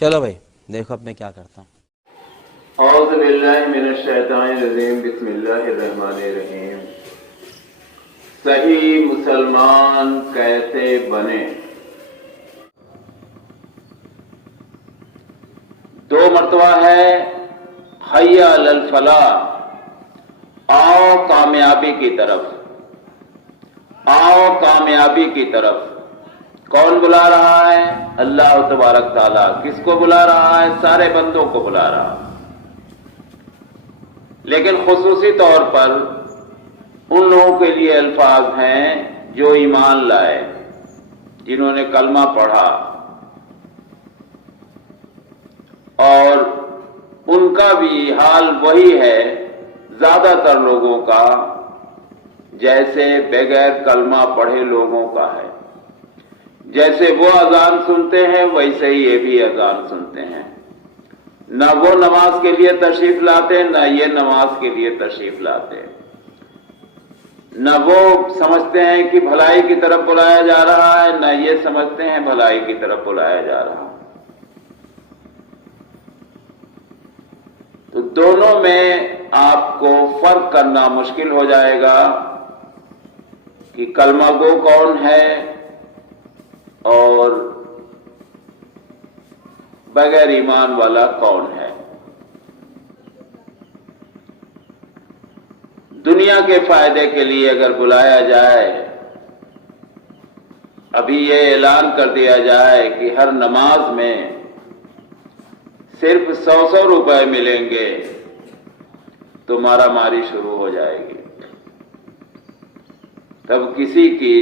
چلو بھائی دیکھو اب میں کیا کرتا ہوں. اعوذ باللہ من الشیطان الرجیم بسم اللہ الرحمن الرحیم. صحیح مسلمان کیسے بنے؟ 2 مرتبہ ہے حی علی الفلاح، آؤ کامیابی کی طرف، آؤ کامیابی کی طرف. کون بلا رہا ہے؟ اللہ تبارک تعالیٰ. کس کو بلا رہا ہے؟ سارے بندوں کو بلا رہا ہے، لیکن خصوصی طور پر ان لوگوں کے لیے الفاظ ہیں جو ایمان لائے، جنہوں نے کلمہ پڑھا، اور ان کا بھی حال وہی ہے زیادہ تر لوگوں کا جیسے بغیر کلمہ پڑھے لوگوں کا ہے. جیسے وہ اذان سنتے ہیں ویسے ہی یہ بھی اذان سنتے ہیں. نہ وہ نماز کے لیے تشریف لاتے، نہ یہ نماز کے لیے تشریف لاتے. نہ وہ سمجھتے ہیں کہ بھلائی کی طرف بلایا جا رہا ہے، نہ یہ سمجھتے ہیں بھلائی کی طرف بلایا جا رہا ہے. تو دونوں میں آپ کو فرق کرنا مشکل ہو جائے گا کہ کلمہ گو کون ہے اور بغیر ایمان والا کون ہے. دنیا کے فائدے کے لیے اگر بلایا جائے، ابھی یہ اعلان کر دیا جائے کہ ہر نماز میں صرف 100 روپے ملیں گے تو مارا ماری شروع ہو جائے گی. تب کسی کی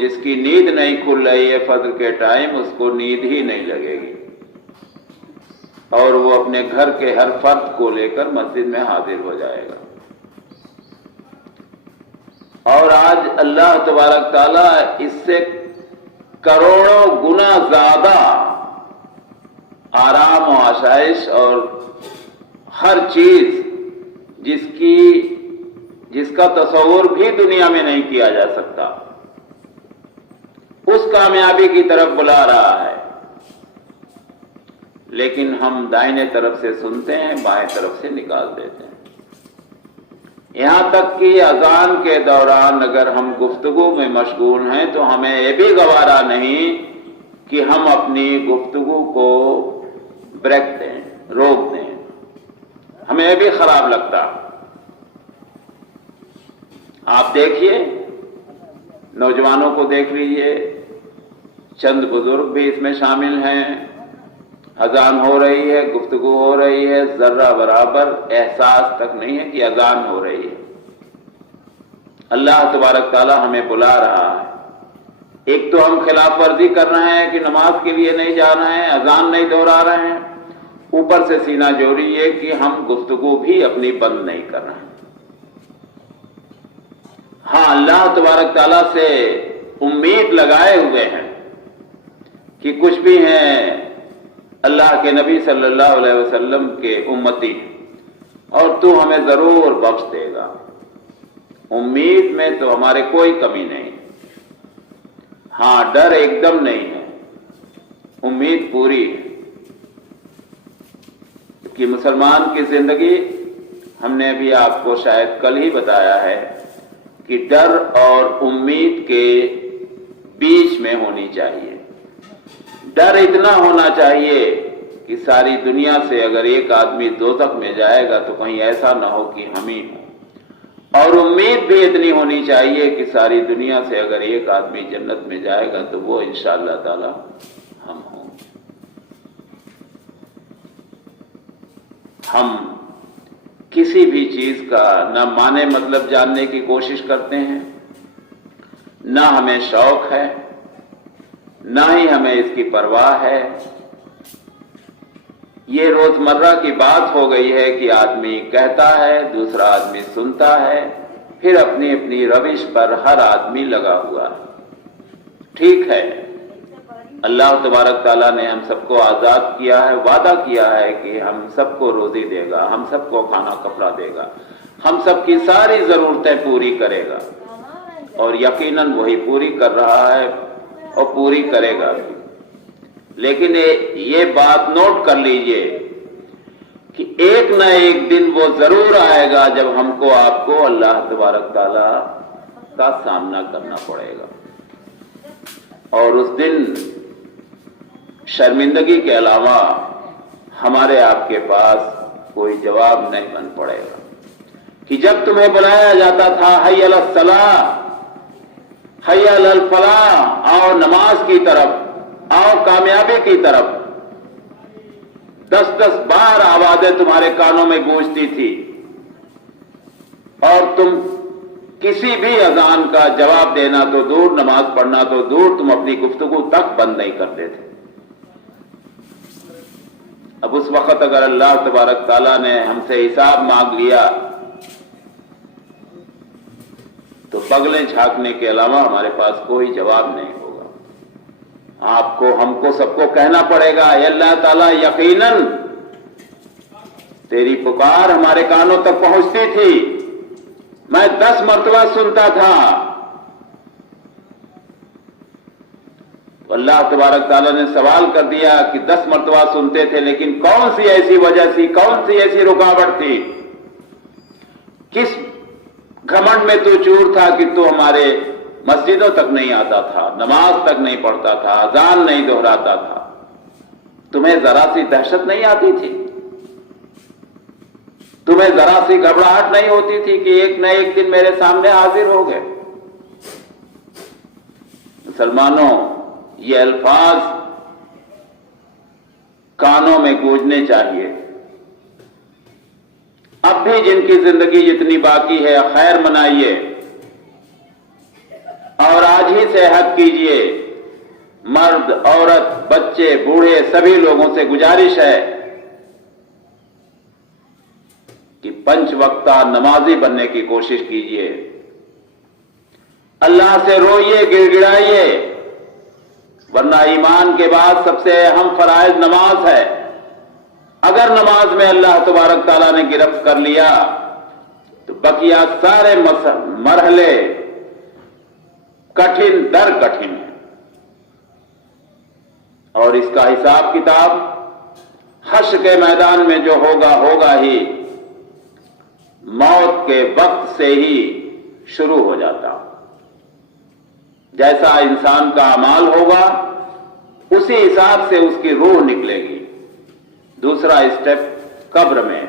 جس کی نیند نہیں کھل رہی ہے فجر کے ٹائم، اس کو نیند ہی نہیں لگے گی، اور وہ اپنے گھر کے ہر فرد کو لے کر مسجد میں حاضر ہو جائے گا. اور آج اللہ تبارک تعالیٰ اس سے کروڑوں گنا زیادہ آرام و آسائش اور ہر چیز جس کا تصور بھی دنیا میں نہیں کیا جا سکتا، اس کامیابی کی طرف بلا رہا ہے. لیکن ہم دائیں طرف سے سنتے ہیں، بائیں طرف سے نکال دیتے ہیں. یہاں تک کہ اذان کے دوران اگر ہم گفتگو میں مشغول ہیں تو ہمیں یہ بھی گوارا نہیں کہ ہم اپنی گفتگو کو بریک دیں، روک دیں. ہمیں یہ بھی خراب لگتا. آپ دیکھیے، نوجوانوں کو دیکھ لیجئے، چند بزرگ بھی اس میں شامل ہیں. اذان ہو رہی ہے، گفتگو ہو رہی ہے، ذرہ برابر احساس تک نہیں ہے کہ اذان ہو رہی ہے. اللہ تبارک تعالیٰ ہمیں بلا رہا ہے. ایک تو ہم خلاف ورزی کر رہے ہیں کہ نماز کے لیے نہیں جا رہے ہیں، اذان نہیں دہرا رہے ہیں، اوپر سے سینہ جوڑی یہ کہ ہم گفتگو بھی اپنی بند نہیں کر رہے ہیں. ہاں، اللہ تبارک تعالیٰ سے امید لگائے ہوئے ہیں کہ کچھ بھی ہیں اللہ کے نبی صلی اللہ علیہ وسلم کے امتی، اور تو ہمیں ضرور بخش دے گا. امید میں تو ہمارے کوئی کمی نہیں. ہاں، ڈر ایک دم نہیں ہے، امید پوری ہے. کہ مسلمان کی زندگی، ہم نے بھی آپ کو شاید کل ہی بتایا ہے کہ ڈر اور امید کے بیچ میں ہونی چاہیے. ڈر اتنا ہونا چاہیے کہ ساری دنیا سے اگر ایک آدمی دوزخ میں جائے گا تو کہیں ایسا نہ ہو کہ ہم ہی ہوں. اور امید بھی اتنی ہونی چاہیے کہ ساری دنیا سے اگر ایک آدمی جنت میں جائے گا تو وہ انشاءاللہ تعالی ہم ہوں. ہم کسی بھی چیز کا نہ معنی مطلب جاننے کی کوشش کرتے ہیں، نہ ہمیں شوق ہے، نہ ہی ہمیں اس کی پرواہ ہے. یہ روزمرہ کی بات ہو گئی ہے کہ آدمی کہتا ہے، دوسرا آدمی سنتا ہے، پھر اپنی اپنی روش پر ہر آدمی لگا ہوا ہے. ٹھیک ہے، اللہ تبارک تعالیٰ نے ہم سب کو آزاد کیا ہے، وعدہ کیا ہے کہ ہم سب کو روزی دے گا، ہم سب کو کھانا کپڑا دے گا، ہم سب کی ساری ضرورتیں پوری کرے گا، اور یقیناً وہی پوری کر رہا ہے اور پوری کرے گا بھی. لیکن یہ بات نوٹ کر لیجئے کہ ایک نہ ایک دن وہ ضرور آئے گا جب ہم کو آپ کو اللہ تبارک تعالی کا سامنا کرنا پڑے گا، اور اس دن شرمندگی کے علاوہ ہمارے آپ کے پاس کوئی جواب نہیں بن پڑے گا کہ جب تمہیں بلایا جاتا تھا حی علی الصلاۃ، حی علی الفلاح، آؤ نماز کی طرف، آؤ کامیابی کی طرف، 10 بار آوازیں تمہارے کانوں میں گونجتی تھی اور تم کسی بھی اذان کا جواب دینا تو دور، نماز پڑھنا تو دور، تم اپنی گفتگو تک بند نہیں کرتے تھے۔ اب اس وقت اگر اللہ تبارک تعالیٰ نے ہم سے حساب مانگ لیا تو بغلیں جھانکنے کے علاوہ ہمارے پاس کوئی جواب نہیں ہوگا۔ آپ کو، ہم کو، سب کو کہنا پڑے گا اے اللہ تعالیٰ یقیناً تیری پکار ہمارے کانوں تک پہنچتی تھی، میں 10 مرتبہ سنتا تھا۔ تو اللہ تبارک تعالیٰ نے سوال کر دیا کہ 10 مرتبہ سنتے تھے، لیکن کون سی ایسی وجہ تھی، کون سی ایسی رکاوٹ تھی، کس گھمنڈ میں تو چور تھا کہ تو ہمارے مسجدوں تک نہیں آتا تھا، نماز تک نہیں پڑھتا تھا، اذان نہیں دہراتا تھا؟ تمہیں ذرا سی دہشت نہیں آتی تھی؟ تمہیں ذرا سی گھبراہٹ نہیں ہوتی تھی کہ ایک نہ ایک دن میرے سامنے حاضر ہو گئے؟ مسلمانوں، یہ الفاظ کانوں میں گونجنے چاہیے۔ اب بھی جن کی زندگی جتنی باقی ہے خیر منائیے اور آج ہی سے عہد کیجئے۔ مرد، عورت، بچے، بوڑھے، سبھی لوگوں سے گزارش ہے کہ 5 وقتہ نمازی بننے کی کوشش کیجئے، اللہ سے روئیے، گڑ گڑائیے، ورنہ ایمان کے بعد سب سے اہم فرائض نماز ہے۔ اگر نماز میں اللہ تبارک تعالیٰ نے گرفت کر لیا تو بقیہ سارے مرحلے کٹھن در کٹھن ہیں، اور اس کا حساب کتاب حشر کے میدان میں جو ہوگا ہوگا ہی، موت کے وقت سے ہی شروع ہو جاتا۔ جیسا انسان کا اعمال ہوگا اسی حساب سے اس کی روح نکلے گی۔ دوسرا اسٹیپ قبر میں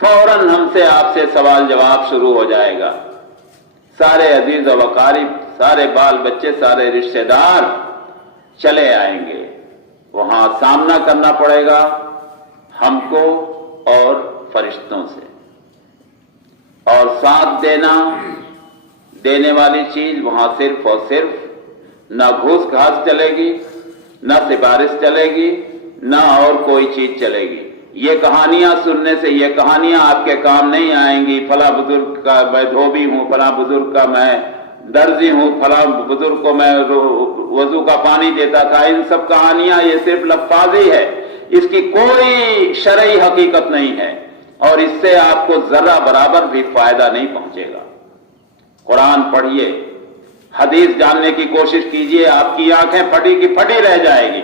فوراً ہم سے آپ سے سوال جواب شروع ہو جائے گا۔ سارے عزیز و اقارب، سارے بال بچے، سارے رشتہ دار چلے آئیں گے، وہاں سامنا کرنا پڑے گا ہم کو اور فرشتوں سے، اور ساتھ دینے والی چیز وہاں صرف اور صرف نہ گھوس گھاس چلے گی، نہ سفارش چلے گی، نہ اور کوئی چیز چلے گی۔ یہ کہانیاں سننے سے، یہ کہانیاں آپ کے کام نہیں آئیں گی۔ فلاں بزرگ کا میں دھوبی ہوں، فلاں بزرگ کا میں درزی ہوں، فلاں بزرگ کو میں وضو کا پانی دیتا تھا، ان سب کہانیاں یہ صرف لفاظی ہے، اس کی کوئی شرعی حقیقت نہیں ہے، اور اس سے آپ کو ذرہ برابر بھی فائدہ نہیں پہنچے گا۔ قرآن پڑھیے، حدیث جاننے کی کوشش کیجئے، آپ کی آنکھیں پھٹی کی پھٹی رہ جائے گی۔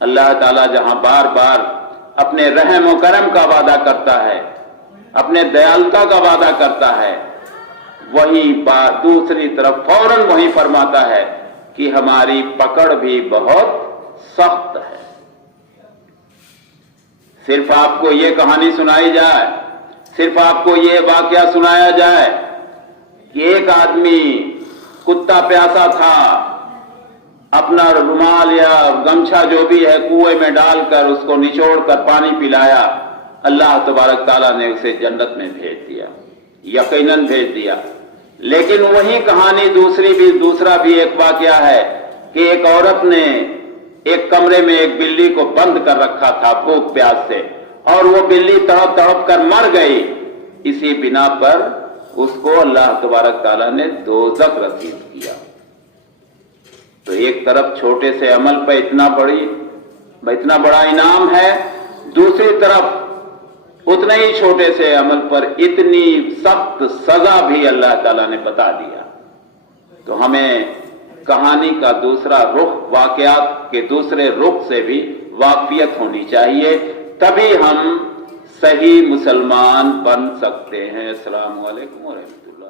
اللہ تعالیٰ جہاں بار بار اپنے رحم و کرم کا وعدہ کرتا ہے، اپنے دیالتا کا وعدہ کرتا ہے، وہی بات دوسری طرف فوراً وہی فرماتا ہے کہ ہماری پکڑ بھی بہت سخت ہے۔ صرف آپ کو یہ کہانی سنائی جائے، صرف آپ کو یہ واقعہ سنایا جائے کہ ایک آدمی کتا پیاسا تھا، اپنا رومال یا گمچھا جو بھی ہے کنویں میں ڈال کر اس کو نچوڑ کر پانی پلایا، اللہ تبارک تعالیٰ نے اسے جنت میں بھیج دیا، یقیناً بھیج دیا۔ لیکن وہی کہانی دوسرا بھی ایک واقعہ ہے کہ ایک عورت نے ایک کمرے میں ایک بلی کو بند کر رکھا تھا بھوک پیاس سے، اور وہ بلی تڑپ تڑپ کر مر گئی۔ اسی بنا پر اس کو اللہ تبارک تعالیٰ نے دوزخ رسید کیا۔ تو ایک طرف چھوٹے سے عمل پہ اتنا بڑا انعام ہے، دوسری طرف اتنے ہی چھوٹے سے عمل پر اتنی سخت سزا بھی اللہ تعالیٰ نے بتا دیا۔ تو ہمیں کہانی کا دوسرا رخ، واقعات کے دوسرے رخ سے بھی واقفیت ہونی چاہیے، تبھی ہم صحیح مسلمان بن سکتے ہیں۔ السلام علیکم ورحمۃ اللہ۔